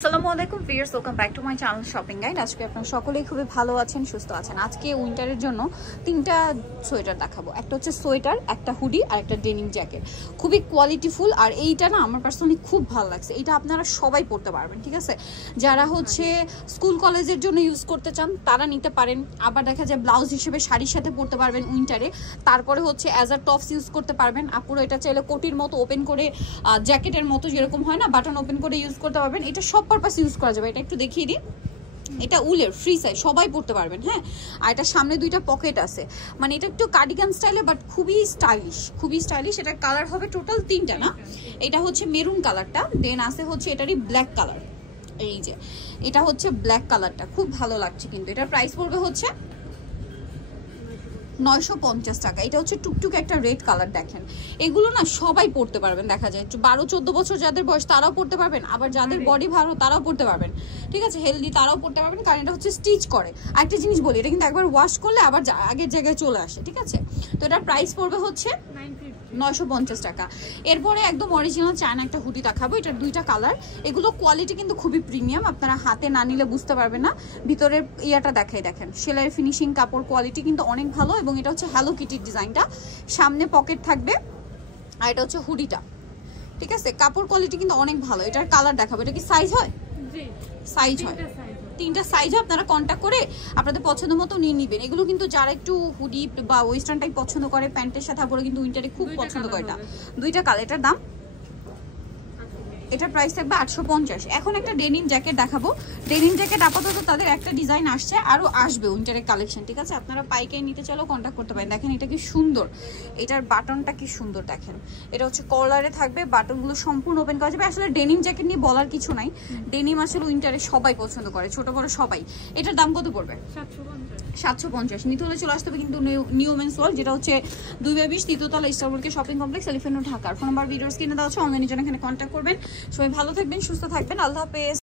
আসসালামু আলাইকুম viewers, welcome back to my channel shopping guide. আজকে আপনারা সকলেই খুবই ভালো আছেন, সুস্থ আছেন। আজকে উইন্টারের জন্য তিনটা সোয়েটার দেখাবো। একটা হচ্ছে সোয়েটার, একটা হুডি আর একটা ডেনিম জ্যাকেট। খুবই কোয়ালিটিফুল, আর এইটা না আমার পার্সোনালি খুব ভালো লাগছে। এটা আপনারা সবাই পরতে পারবেন, ঠিক আছে? যারা হচ্ছে স্কুল কলেজের জন্য ইউজ করতে চান তারা নিতে পারেন। আবার দেখা যায় ব্লাউজ হিসেবে শাড়ির সাথে পরতে পারবেন উইন্টারে। তারপরে হচ্ছে অ্যাজ আ টপস ইউজ করতে পারবেন। আপুরো এটা চাইলে কোটির মতো ওপেন করে, জ্যাকেটের মতো যেরকম হয় না, বাটন ওপেন করে ইউজ করতে পারবেন। এটা সব পারপাস ইউজ করা যাবে। এটা একটু দেখিয়ে দিই। এটা উলের ফ্রি সাইজ, সবাই পরতে পারবেন। হ্যাঁ, আর এটা সামনে দুইটা পকেট আছে, মানে এটা একটু কার্ডিগান স্টাইলে, বাট খুবই স্টাইলিশ, খুবই স্টাইলিশ। এটার কালার হবে টোটাল তিনটা না, এটা হচ্ছে মেরুন কালারটা, দেন আছে হচ্ছে এটারই ব্ল্যাক কালার। এই যে এটা হচ্ছে ব্ল্যাক কালারটা, খুব ভালো লাগছে। কিন্তু এটার প্রাইস পড়বে হচ্ছে 950 টাকা। এটা হচ্ছে টুকটুক একটা রেড কালার। দেখেন এগুলো না সবাই পরতে পারবেন। দেখা যায় 12-14 বছর যাদের বয়স তারাও পরতে পারবেন, আবার যাদের বডি ভালো তারাও পরতে পারবেন, ঠিক আছে? হেলদি তারাও পরতে পারবেন, কারণ এটা হচ্ছে স্টিচ করে। আরেকটা জিনিস বলি, এটা কিন্তু একবার ওয়াশ করলে আবার আগের জায়গায় চলে আসে, ঠিক আছে? তো এটার প্রাইস পড়বে হচ্ছে 950 টাকা। এরপরে একদম অরিজিনাল চায়না একটা হুডি দেখাবো। এটার দুইটা কালার। এগুলো কোয়ালিটি কিন্তু খুবই প্রিমিয়াম, আপনারা হাতে না নিলে বুঝতে পারবেন না। ভিতরের ইয়াটা দেখাই, দেখেন সেলাইয়ের ফিনিশিং, কাপড় কোয়ালিটি কিন্তু অনেক ভালো। এবং এটা হচ্ছে হ্যালো কিটির ডিজাইনটা, সামনে পকেট থাকবে। আর এটা হচ্ছে হুডিটা, ঠিক আছে? কাপড় কোয়ালিটি কিন্তু অনেক ভালো। এটার কালার দেখাবো। এটা কি সাইজ হয়? সাইজ হয়, তিনটা সাইজ। আপনারা কন্ট্যাক্ট করে আপনাদের পছন্দ মতো নিয়ে নিবেন। এগুলো কিন্তু যারা একটু হুডি বা ওয়েস্টার্ন টাইপ পছন্দ করে, প্যান্টের সাথে পরে কিন্তু উইন্টারে খুব পছন্দ করে। এটা দুইটা কালার। এটার দাম, এটার প্রাইস থাকবে 850। এখন একটা ডেনিম জ্যাকেট দেখাবো। ডেনিম জ্যাকেট আপাতত তাদের একটা ডিজাইন আসছে, আরো আসবে উইন্টারের কালেকশন, ঠিক আছে? আপনারা পাইকারি নিতে চাইলেও কন্ট্যাক্ট করতে পারেন। দেখেন এটা কি সুন্দর, এটার বাটনটা কি সুন্দর। দেখেন এটা হচ্ছে কলারে থাকবে, বাটনগুলো সম্পূর্ণ ওপেন করা যাবে। আসলে ডেনিম জ্যাকেট নিয়ে বলার কিছু নাই, ডেনিম আসলে উইন্টারে সবাই পছন্দ করে, ছোট বড় সবাই। এটার দাম কত পড়বে? 750। নিতে হলে চলে আসতে হবে কিন্তু নিউ মেন্স ওয়ার্ল্ড, যেটা হচ্ছে 2/20 তৃতীয়তলা ইস্টারবুলকে শপিং কমপ্লেক্স, এলিফ্যান্ট রোড, ঢাকার। ফোন নাম্বার ভিডিওস কিনে দেওয়া হচ্ছে, অনলাইনের জন্য এখানে কন্ট্যাক্ট করবেন। সবাই ভালো থাকবেন, সুস্থ থাকবেন। আল্লাহ হাফেজ।